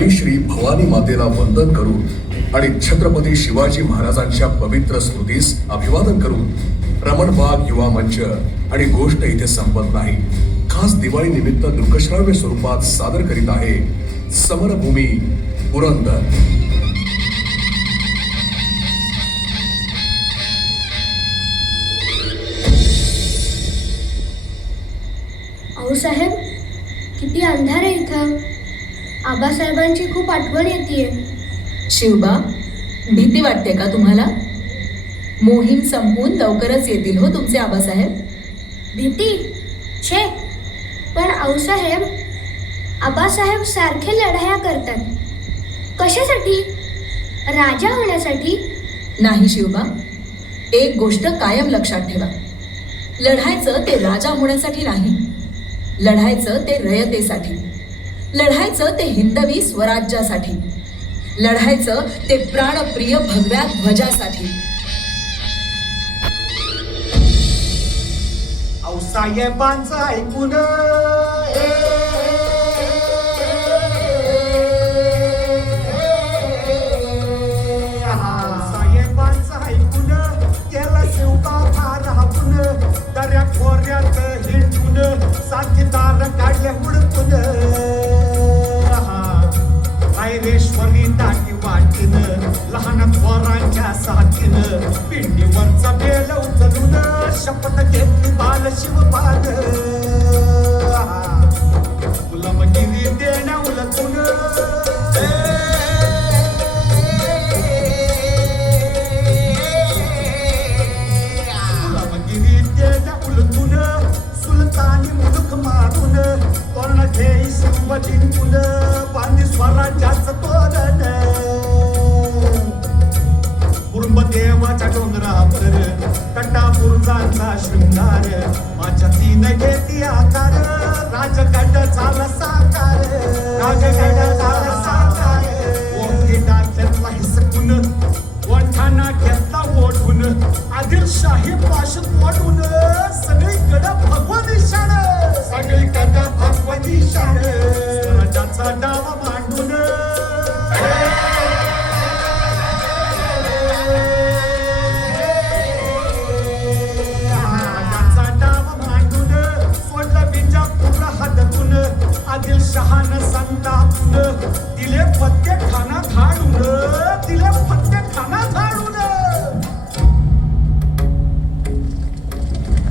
आई श्री भवानी मातेला वंदन करून आणि छत्रपती शिवाजी महाराजांच्या पवित्र स्मृतीस अभिवादन करून रमणबाग युवा मंच आणि गोष्ट इथे संपत नाही. खास दिवाळी निमित्त दृकश्राव्य स्वरूपात सादर करीत आहे समरभूमी पुरंदर. साहेब किती अंधार आहे इथं. आबासाहेबांची खूप आठवण येते शिवबा भीती वाटते का तुम्हाला? मोहीम संपून लवकरच येतील हो तुमचे आबासाहेब. भीती? छे. पण आऊसाहेब आबासाहेब सारखे लढाया करतात. कशासाठी? राजा होण्यासाठी? नाही शिवबा एक गोष्ट कायम लक्षात ठेवा. लढायचं ते राजा होण्यासाठी नाही लढायचं ते रयतेसाठी. लढायचं ते हिंदवी स्वराज्यासाठी. लढायचं ते प्राणप्रिय भगव्या ध्वजासाठी. साहेबांचं ऐकून साहेबांचं ऐकून केलं शिवता फार हापून दर्या खोऱ्यात हिंडून साथीदार काढले हुडकून. ऐरेश्वरी दाटी वाटीन लहान थोरांच्या साथीनं पिंडीवरचा बेल उचलून शपथ घेतली बाल शिवपाद आदिलशाही पाश ओढून सगळीकडे भगवान शाण सगळीकडे भगवती शहान संतापून दिले पत्ते खाना धाडून दिले पत्ते खाना धाडून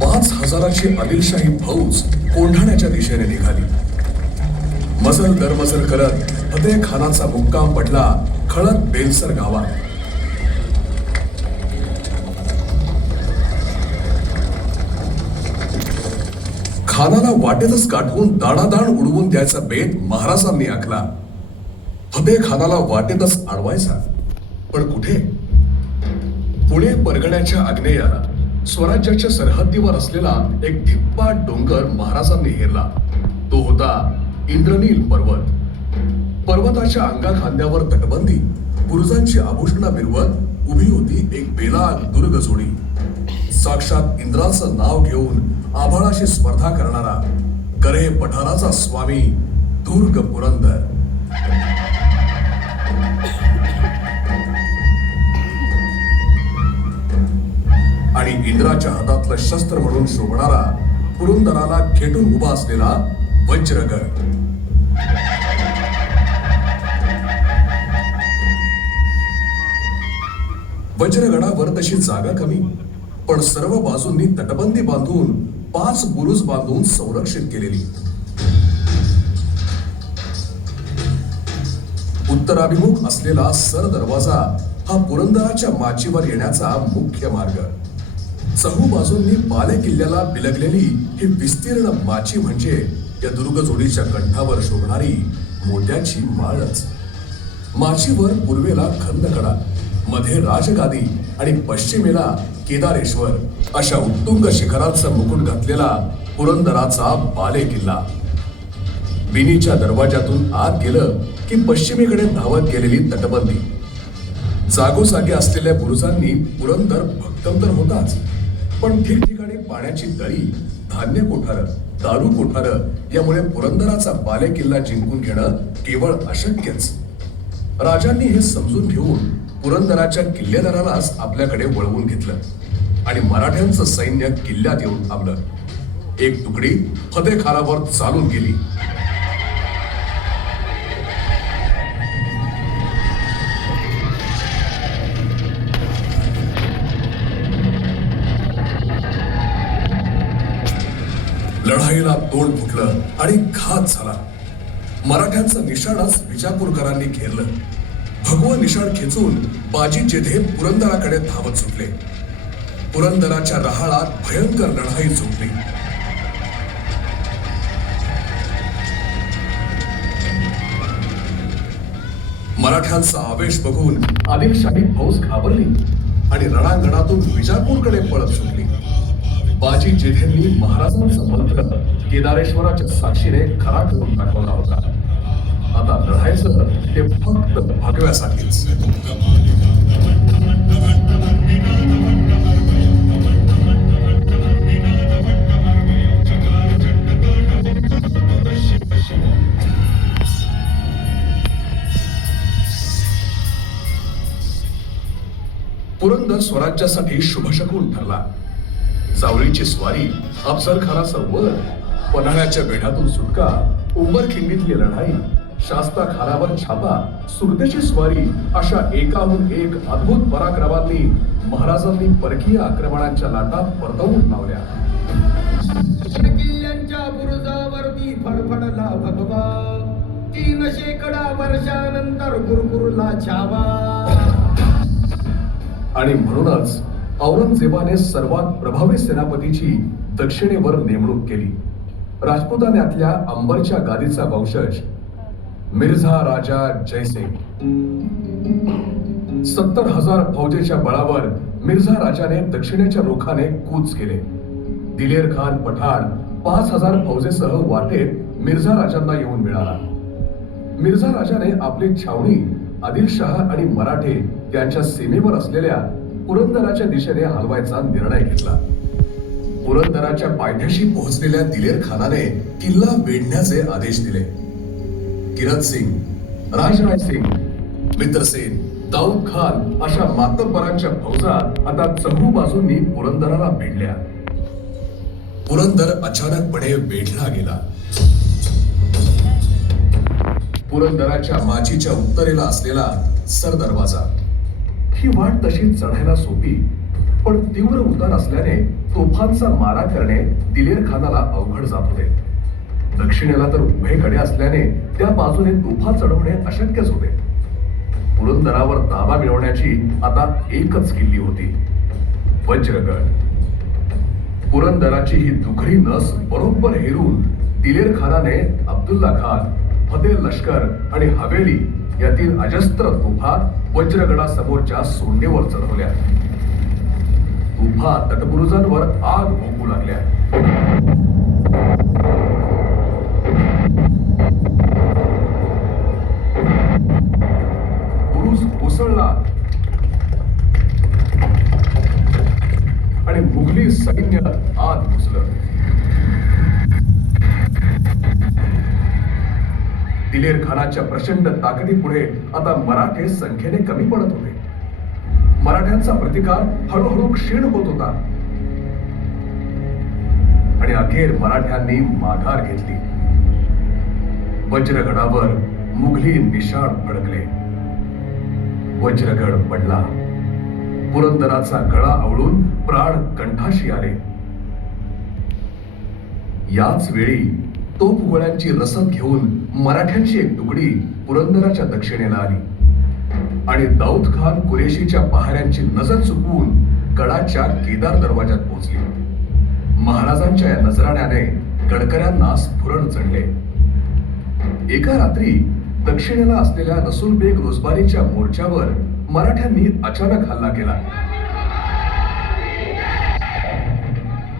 पाच हजाराची आदिलशाही फौज कोंढाण्याच्या दिशेने निघाली. मजल दरमजल करत फतेह खानाचा मुक्काम पडला खळत बेलसर गावात. खानाला वाटेतच गाठवून दाणादाण उडवून द्यायचा बेत महाराजांनी आखला. फतेह खानाला वाटेतच अडवायचा पण कुठे? पुणे परगण्याच्या आग्नेयाला स्वराज्याच्या सरहद्दीवर असलेला एक धिप्पा डोंगर महाराजांनी हेरला. तो होता इंद्रनील पर्वत. पर्वताच्या अंगा खांद्यावर तटबंदी बुरुजांची आभूषणा मिरवत उभी होती एक बेलाल दुर्ग जोडी साक्षात इंद्राचं नाव घेऊन आभाळाशी स्पर्धा करणारा करे पठाराचा स्वामी दुर्ग पुरंदर. आणि इंद्राच्या हातातलं शस्त्र म्हणून शोभणारा पुरंदराला खेटून उभा असलेला वज्रगड वज्रगडावर तशी जागा कमी पण सर्व बाजूंनी तटबंदी बांधून पाच बुरुज बांधून संरक्षित केलेली. उत्तराभिमुख असलेला सर दरवाजा हा पुरंदराच्या माचीवर येण्याचा मुख्य मार्ग. चहू बाजूंनी बाले किल्ल्याला बिलगलेली ही विस्तीर्ण माची म्हणजे या दुर्ग जोडीच्या कंठावर शोभणारी मोत्याची माळच. माचीवर पूर्वेला खंदकडा. मध्ये राजगादी आणि पश्चिमेला केदारेश्वर अशा उत्तुंग शिखराचा मुकुट घातलेला पुरंदराचा बाले किल्ला बिनीच्या दरवाजातून आत गेलं की पश्चिमेकडे धावत गेलेली तटबंदी. जागोजागी असलेल्या बुरुजांनी पुरंदर भक्कम तर होताच. पण ठिकठिकाणी पाण्याची तळी धान्य कोठार दारू कोठार यामुळे पुरंदराचा बाले किल्ला जिंकून घेणं केवळ अशक्यच. राजांनी हे समजून घेऊन पुरंदराच्या किल्लेदारालाच आपल्याकडे वळवून घेतलं आणि मराठ्यांचं सैन्य किल्ल्यात येऊन थांबलं. एक तुकडी फतेखानावर चालून गेली. लढाईला तोंड फुटलं आणि घात झाला. मराठ्यांचं निशाणाच विजापूरकरांनी घेरलं. भगव निशाण खेचून बाजी जेधे पुरंदराकडे धावत सुटले. पुरंदराच्या रहाळात भयंकर लढाई झोपली मराठ्यांचा आवेश बघून आदिलशाही फौज घाबरली आणि रणांगणातून विजापूरकडे पळत सुटली. बाजी जेठेंनी महाराजांचा मंत्र केदारेश्वराच्या साक्षीने खरा करून दाखवला होता. आता लढायचं ते फक्त भागव्यासाठीच. पुरंदर स्वराज्यासाठी शुभशकून ठरला. जावळीची स्वारी अफसर खानाचं वर पन्हाळ्याच्या वेढ्यातून सुटका उंबरखिंडीतली लढाई. शास्ता खानावर छापा सुरतेची स्वारी अशा एकाहून एक अद्भुत पराक्रमांनी महाराजांनी परकीय आक्रमणांच्या लाटा परतवून लावल्या. किल्ल्यांच्या बुरुजावरती फडफडला भगवा तीन शेकडा वर्षानंतर गुरगुरला छावा. आणि म्हणूनच औरंगजेबाने सर्वात प्रभावी सेनापतीची दक्षिणेवर नेमणूक केली. राजपुतान्यातल्या अंबरच्या गादीचा वंशज मिर्झा राजा जयसिंग. सत्तर हजार फौजेच्या बळावर मिर्झा राजाने दक्षिणेच्या रोखाने कूच केले. दिलेर खान पठाण पाच हजार फौजेसह वाटेत मिर्झा राजांना येऊन मिळाला. मिर्झा राजाने आपली छावणी आदिलशाह आणि मराठे यांच्या सीमेवर असलेल्या पुरंदराच्या दिशेने हलवायचा निर्णय घेतला. पुरंदराच्या पायथ्याशी पोहोचलेल्या दिलेर खानाने किल्ला वेढण्याचे आदेश दिले. किरण सिंग राजराज सिंग मित्रसेन दाऊद खान अशा मातब्बरांच्या फौजा आता चहू बाजूंनी पुरंदराला भिडल्या पुरंदर अचानकपणे वेढला गेला. पुरंदराच्या माचीच्या उत्तरेला असलेला सर दरवाजा. ही वाट तशी चढायला सोपी पण तीव्र उतार असल्याने तोफांचा मारा करणे दिलेर खानाला अवघड जात होते. दक्षिणेला तर उभे कडे असल्याने त्या बाजूने गुफा चढवणे अशक्यच होते. पुरंदरावर ताबा मिळवण्याची आता एकच किल्ली होती. वज्रगड. पुरंदराची ही दुखरी नस बरोबर हेरून दिलेर खानाने अब्दुल्ला खान फतेह लष्कर आणि हवेली यातील अजस्त्र तुफा वज्रगडासमोरच्या सोंडेवर चढवल्या. तुफा तटबुरुजांवर आग भोगू लागल्या. कोसळला आणि मुघली सैन्य आत घुसलं दिलेर खानाच्या प्रचंड ताकदीपुढे आता मराठे संख्येने कमी पडत होते. मराठ्यांचा प्रतिकार हळूहळू क्षीण होत होता. आणि अखेर मराठ्यांनी माघार घेतली. वज्रगडावर मुघली निशाण फडकले. वज्रगड पडला. पुरंदराचा गळा आवळून प्राण कंठाशी आले. याच वेळी तोफ गोळ्यांची रसद घेऊन मराठ्यांची एक तुकडी पुरंदराच्या दक्षिणेला आली. आणि दाऊद खान कुरेशीच्या पहाऱ्यांची नजर चुकवून गडाच्या केदार दरवाजात पोहोचली. महाराजांच्या या नजराण्याने गडकऱ्यांना स्फुरण चढले. एका रात्री दक्षिणेला असलेल्या रसूलबेग रोजबारीच्या मोर्चावर मराठ्यांनी अचानक हल्ला केला.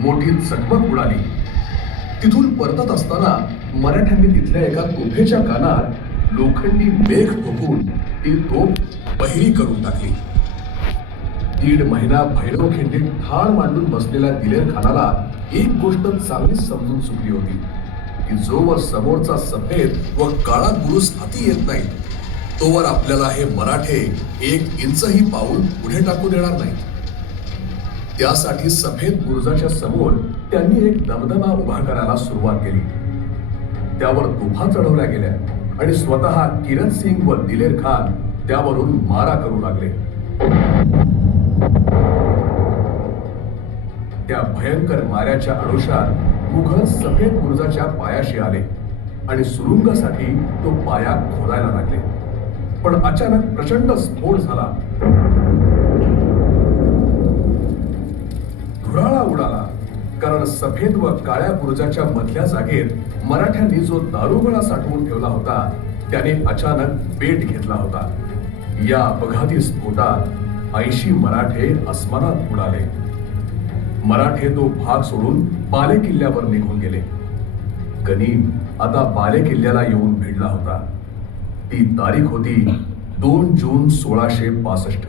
मोठी चकमक उडाली. तिथून परतत असताना मराठ्यांनी तिथल्या एका तोफेच्या कानात लोखंडी मेघ ठोकून ती तोफ पहिली करून टाकली. दीड महिना भैरव खिंडीत ठार मांडून बसलेल्या दिलेर खानाला एक गोष्ट चांगलीच समजून चुकली होती. की जोवर समोरचा सफेद व काळा बुरुस हाती येत नाही तोवर आपल्याला हे मराठे एक इंचही पाऊल पुढे टाकू देणार नाही त्यासाठी सफेद बुरुजाच्या समोर त्यांनी एक दमदमा उभा करायला सुरुवात केली. त्यावर तुफा चढवल्या गेल्या आणि स्वतः किरण सिंग व दिलेर खान त्यावरून मारा करू लागले. त्या भयंकर माऱ्याच्या अनुसार मुघल सफेद बुरुजाच्या पायाशी आले आणि सुरुंगासाठी तो पाया खोदायला लागले. पण अचानक प्रचंड स्फोट झाला. धुराळा उडाला कारण सफेद व काळ्या बुरुजाच्या मधल्या जागेत मराठ्यांनी जो दारुगोळा साठवून ठेवला होता त्याने अचानक पेट घेतला होता. या अपघाती स्फोटात ऐंशी मराठे अस्मानात उडाले मराठे तो भाग सोडून बाले किल्ल्यावर निघून गेले. गनीम आता बाले किल्ल्याला येऊन भिडला होता. ती तारीख होती दोन जून सोळाशे पासष्ट.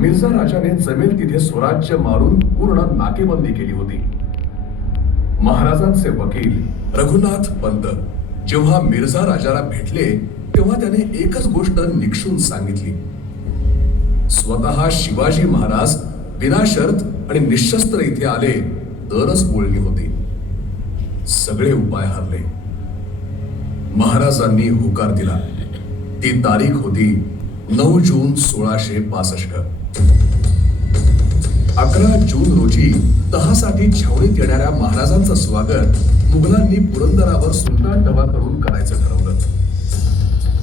मिर्झा राजाने जमेल तिथे स्वराज्य मारून पूर्ण नाकेबंदी केली होती. महाराजांचे वकील रघुनाथ पंत जेव्हा मिर्झा राजाला भेटले तेव्हा त्याने एकच गोष्ट निक्षून सांगितली. स्वतः शिवाजी महाराज बिनाशर्त आणि निशस्त्र इथे आले तरच बोलणी होती. सगळे उपाय हरले. महाराजांनी होकार दिला. ती तारीख होती नऊ जून सोळाशे पासष्ट. अकरा जून रोजी तहासाठी छावणीत येणाऱ्या महाराजांचं स्वागत मुघलांनी पुरंदरावर सुलतान डबा करून करायचं ठरवलं.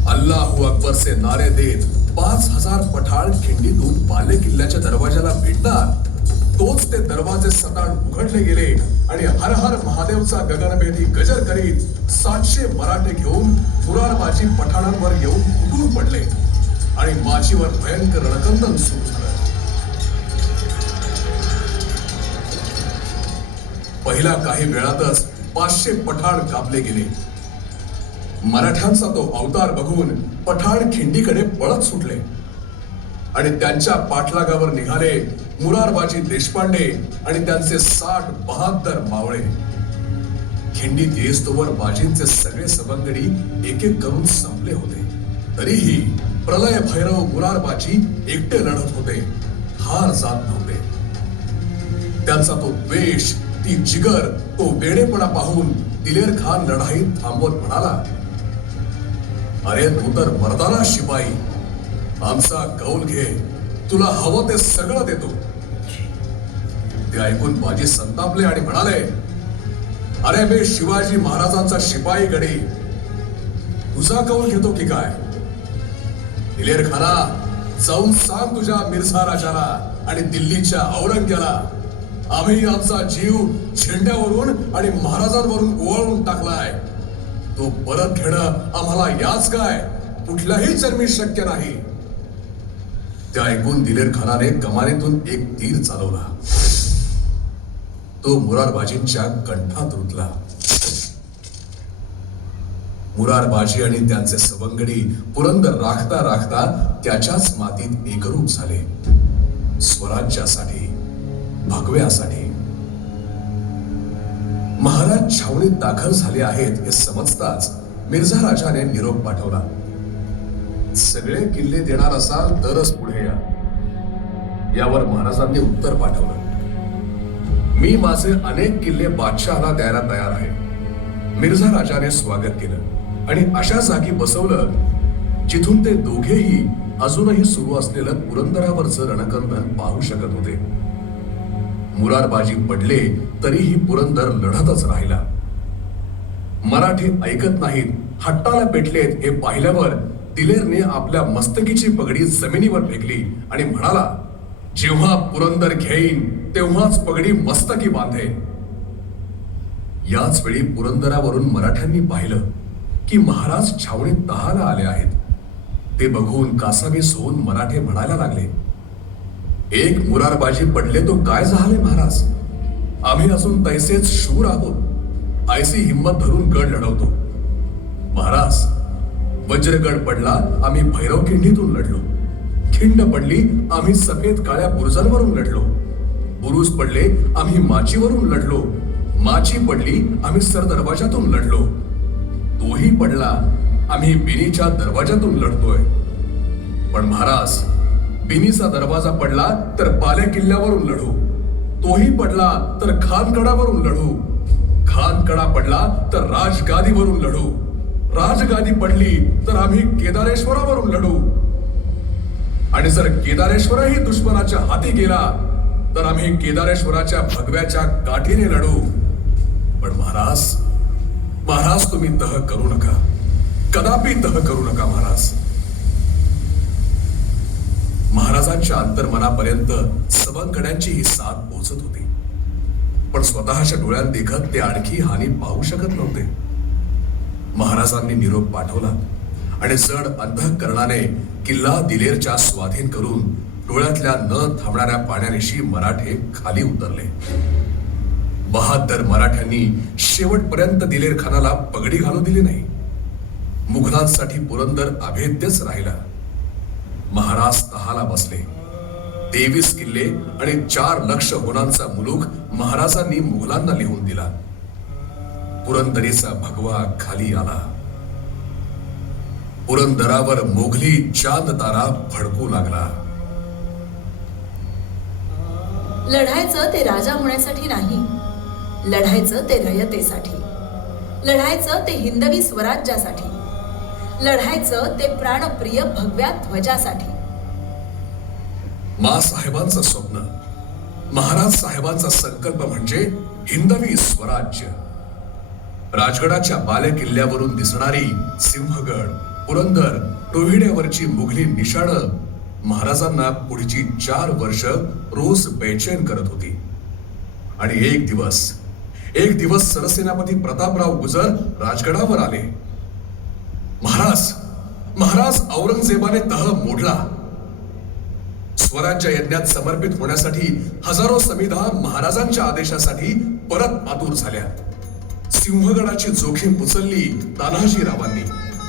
अल्लाहू अकबरचे नारे देत पाच हजार पठाळ खिंडीतून बाले किल्ल्याच्या दरवाजाला भेटतात. तोच ते दरवाजे सताड उघडले गेले आणि हर हर महादेवचा गगनभेदी गजर करीत सातशे मराठे घेऊन मुरारबाजी पठाणांवर येऊन उठून पडले. आणि माझीवर भयंकर रणकंदन सुरू झालं. पहिल्या काही वेळातच पाचशे पठाण कापले गेले. मराठ्यांचा तो अवतार बघून पठाण खिंडीकडे पळत सुटले. आणि त्यांच्या पाठलागावर निघाले मुरारबाजी देशपांडे आणि त्यांचे साठ बहात्तर मावळे. खिंडीत येस्तोवर बाजींचे सगळे सवंगडी एक एक करून संपले होते. तरीही प्रलय भैरव मुरारबाजी एकटे लढत होते. हार जात नव्हते. त्यांचा तो द्वेष ती जिगर तो वेडेपणा पाहून दिलेर खान लढाईत थांबवत म्हणाला अरे तू तर मर्दाना शिपाई. आमचा कौल घे. तुला हवं ते सगळं देतो. ते ऐकून बाजी संतापले आणि म्हणाले अरे मी शिवाजी महाराजांचा शिपाई गडी तुझा कौल घेतो की काय? दिलेर खाना जाऊन सांग तुझ्या मिर्झा राजाला आणि दिल्लीच्या औरंग्याला. आम्ही आमचा जीव झेंड्यावरून आणि महाराजांवरून ओवाळून टाकलाय. तो परत घेणं आम्हाला याच काय? कुठलाही जन्मी शक्य नाही. ते ऐकून दिलेर खानाने कमानीतून एक तीर चालवला. तो मुरारबाजींच्या कंठात रुतला. मुरारबाजी आणि त्यांचे सवंगडी पुरंदर राखता राखता त्याच्याच मातीत एकरूप झाले. स्वराज्यासाठी भगव्यासाठी महाराज छावणीत दाखल झाले आहेत हे समजताच मिर्झा राजाने निरोप पाठवला. सगळे किल्ले देणार असाल तरच पुढे या. यावर महाराजांनी उत्तर पाठवलं. मी माझे अनेक किल्ले बादशहाला द्यायला तयार आहे. मिर्झा राजाने स्वागत केलं आणि अशा जागी बसवलं जिथून ते दोघेही अजूनही सुरू असलेलं पुरंदरावरचं रणकंदन पाहू शकत होते. मुरारबाजी पडले तरीही पुरंदर लढतच राहिला. मराठी ऐकत नाहीत हट्टाला पेटलेत हे पाहिल्यावर दिलेरने आपल्या मस्तकीची पगडी जमिनीवर फेकली आणि म्हणाला जेव्हा पुरंदर घेईन तेव्हाच पगडी मस्तकी बांधे याच वेळी पुरंदरावरून मराठ्यांनी पाहिलं की महाराज छावणीत तहाला आले आहेत. ते बघून कासावी होऊन मराठे म्हणायला लागले एक मुरारबाजी पडले तो काय झाले महाराज? आम्ही अजून तैसेच शूर आहोत. आयसी हिंमत धरून गड लढवतो. महाराज वज्रगड पडला आम्ही भैरव खिंडीतून लढलो. खिंड पडली आम्ही सफेद काळ्या बुरुजांवरून लढलो. बुरुज पडले आम्ही माचीवरून लढलो. माची पडली आम्ही सर दरवाजातून लढलो. तोही पडला आम्ही बिरीच्या दरवाजातून लढतोय. पण महाराज बिनीचा दरवाजा पडला तर पाल्या किल्ल्यावरून लढू. तोही पडला तर खानगडावरून लढू. खानकडा पडला तर राजगादीवरून लढू. राजगादी पडली तर आम्ही केदारेश्वरावरून लढू. आणि जर केदारेश्वरही दुश्मनाच्या हाती गेला तर आम्ही केदारेश्वराच्या भगव्याच्या काठीने लढू. पण महाराज महाराज तुम्ही तह करू नका. कदापि तह करू नका महाराज. महाराजांच्या अंतर्मनापर्यंत सवंगड्यांची ही साथ पोहोचत होती. पण स्वतःच्या डोळ्यात देखत ते आणखी हानी पाहू शकत नव्हते. महाराजांनी निरोप पाठवला आणि जड अंधकरणाने किल्ला दिलेरच्या स्वाधीन करून डोळ्यातल्या न थांबणाऱ्या पाण्यानिशी मराठे खाली उतरले. बहादर मराठ्यांनी शेवटपर्यंत दिलेर खानाला पगडी घालू दिली नाही. मुघलांसाठी पुरंदर अभेद्यच राहिला. महाराज तहाला बसले. तेवीस किल्ले आणि चार लक्ष गुणांचा मुलूक महाराजांनी मुघलांना लिहून दिला. पुरंदरीचा भगवा खाली आला. पुरंदरावर मोघली चांद तारा फडकू लागला. लढायचं ते राजा होण्यासाठी नाही. लढायचं ते रयतेसाठी. लढायचं ते हिंदवी स्वराज्यासाठी. लढायचं ते प्राणप्रिय भगव्या ध्वजासाठी. मा साहेबांचं स्वप्न. महाराज साहेबांचा संकल्प म्हणजे हिंदवी स्वराज्य. राजगडाच्या बाले किल्ल्यावरून दिसणारी सिंहगड पुरंदर रोहिड्यावरची मुघली निशाण महाराजांना पुढची चार वर्ष रोज बेचैन करत होती. आणि एक दिवस एक दिवस सरसेनापती प्रतापराव गुजर राजगडावर आले. महाराज महाराज औरंगजेबाने तह मोडला. स्वराज्य यज्ञात समर्पित होण्यासाठी हजारो समिधा महाराजांच्या आदेशासाठी परत आतुर झाल्या. सिंहगडाची जोखीम उचलली तानाजीरावांनी.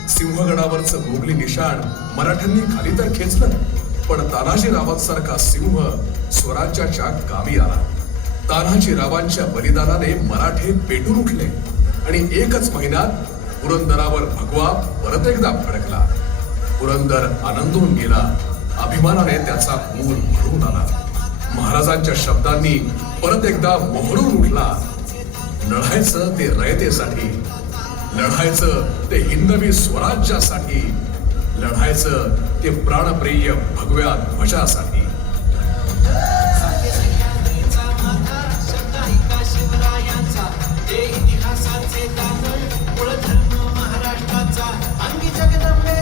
सिंहगडावरचं मोगली निशाण मराठ्यांनी खाली तर खेचलं पण तानाजीरावांसारखा सिंह स्वराज्याच्या गावी आला. तानाजीरावांच्या बलिदानाने मराठे पेटून उठले आणि एकच महिन्यात पुरंदरावर भगवा परत एकदा फडकला पुरंदर आनंदून गेला अभिमानाने त्याचा मूल भरून आला महाराजांच्या शब्दांनी परत एकदा मोहरून उठला लढायचं ते रयतेसाठी लढायचं ते हिंदवी स्वराज्यासाठी लढायचं ते प्राणप्रिय भगव्या ध्वजासाठी शिवरायांचा ते इतिहासाचे दाखल जगदम्बे